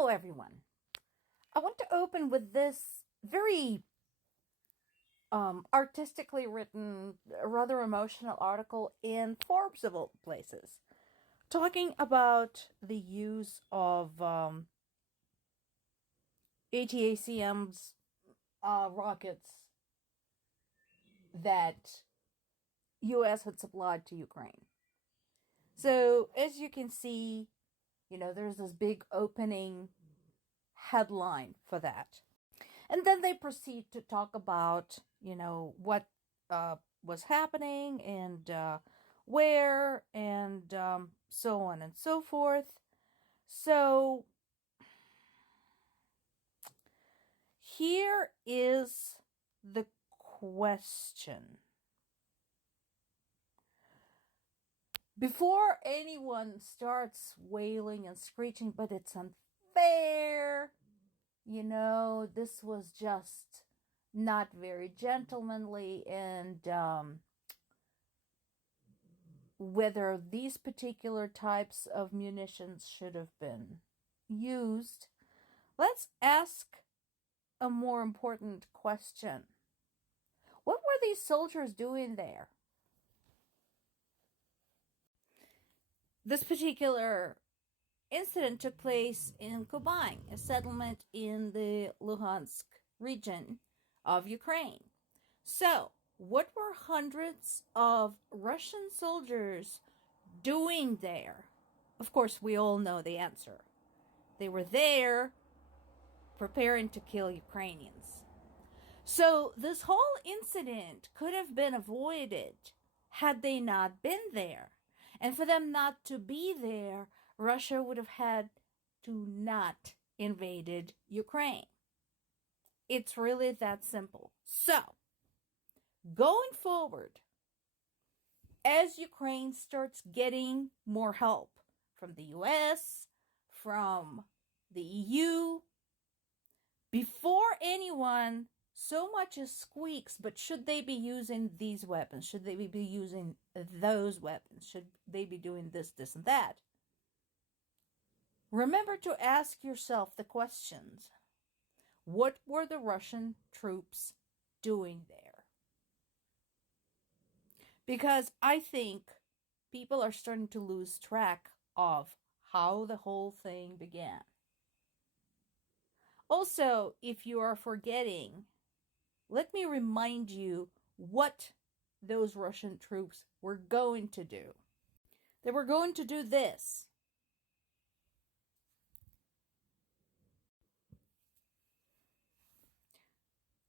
Hello, everyone. I want to open with this very artistically written, rather emotional article in Forbes of all places, talking about the use of ATACMS rockets that U.S. had supplied to Ukraine. So, as you can see, there's this big opening headline for that. And then they proceed to talk about, what was happening and where and so on and so forth. So here is the question. Before anyone starts wailing and screeching, but it's unfair, this was just not very gentlemanly, and whether these particular types of munitions should have been used, let's ask a more important question. What were these soldiers doing there? This particular incident took place in Kuban, a settlement in the Luhansk region of Ukraine. So, what were hundreds of Russian soldiers doing there? Of course, we all know the answer. They were there preparing to kill Ukrainians. So, this whole incident could have been avoided had they not been there. And for them not to be there, Russia would have had to not invaded Ukraine. It's really that simple. So, going forward, as Ukraine starts getting more help from the US, from the EU, before anyone so much as squeaks, but should they be using these weapons? Should they be using those weapons? Should they be doing this, this, and that? Remember to ask yourself the questions. What were the Russian troops doing there? Because I think people are starting to lose track of how the whole thing began. Also, if you are forgetting, let me remind you what those Russian troops were going to do. They were going to do this.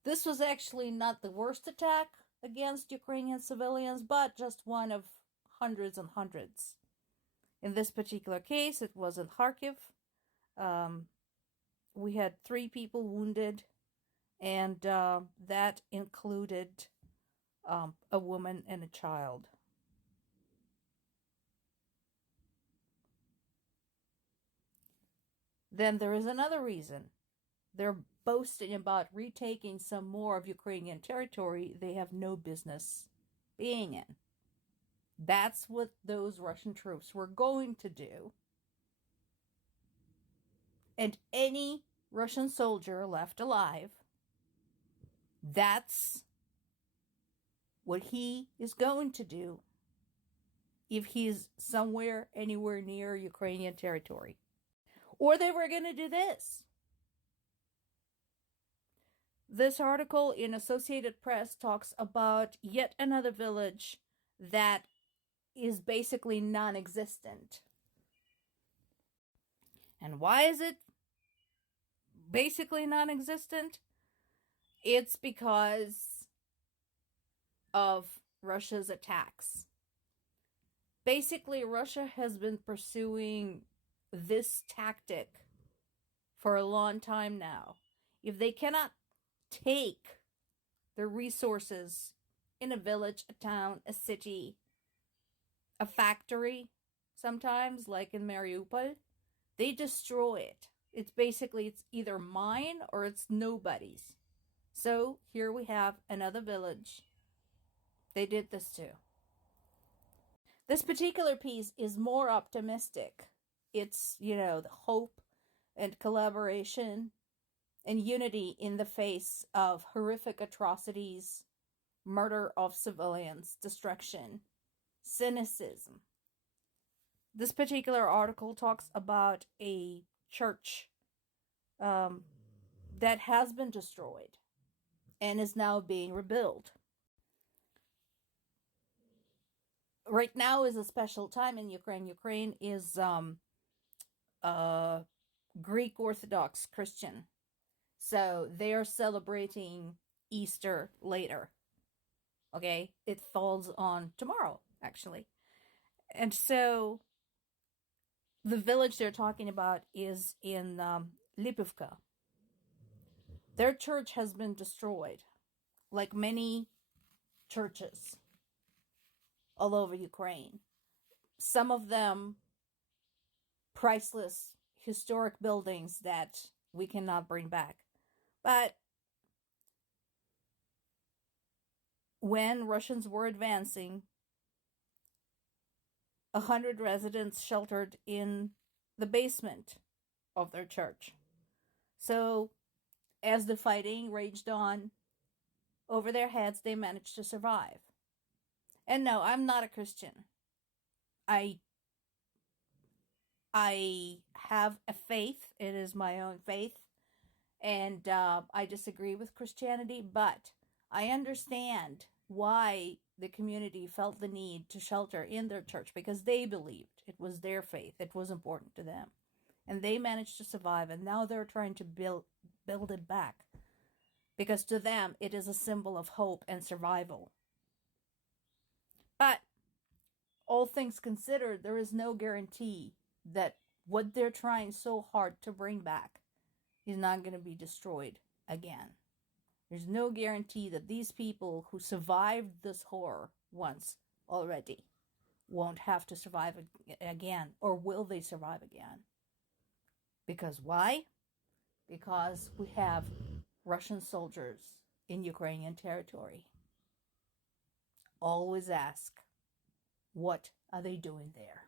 This was actually not the worst attack against Ukrainian civilians, but just one of hundreds and hundreds. In this particular case, it was in Kharkiv. We had 3 people wounded, and that included a woman and a child. Then there is another reason. They're boasting about retaking some more of Ukrainian territory they have no business being in. That's what those Russian troops were going to do. And any Russian soldier left alive, that's what he is going to do if he's somewhere, anywhere near Ukrainian territory. Or they were going to do this. This article in Associated Press talks about yet another village that is basically non-existent. And why is it basically non-existent? It's because of Russia's attacks. Basically, Russia has been pursuing this tactic for a long time now. If they cannot take the resources in a village, a town, a city, a factory, sometimes like in Mariupol, they destroy it. It's either mine or it's nobody's. So here we have another village. They did this too. This particular piece is more optimistic. It's, the hope and collaboration and unity in the face of horrific atrocities, murder of civilians, destruction, cynicism. This particular article talks about a church that has been destroyed and is now being rebuilt. Right now is a special time in Ukraine. Ukraine is Greek Orthodox Christian. So they are celebrating Easter later. Okay? It falls on tomorrow, actually. And so the village they're talking about is in Lipivka. Their church has been destroyed, like many churches all over Ukraine. Some of them priceless historic buildings that we cannot bring back. But when Russians were advancing, 100 residents sheltered in the basement of their church. So as the fighting raged on over their heads, they managed to survive. And no, I'm not a Christian. I have a faith. It is my own faith. And I disagree with Christianity, but I understand why the community felt the need to shelter in their church, because they believed it was their faith. It was important to them. And they managed to survive, and now they're trying to build it back. Because to them, it is a symbol of hope and survival. But all things considered, there is no guarantee that what they're trying so hard to bring back is not going to be destroyed again. There's no guarantee that these people who survived this horror once already won't have to survive again, or will they survive again? Because why? Because we have Russian soldiers in Ukrainian territory. Always ask, what are they doing there?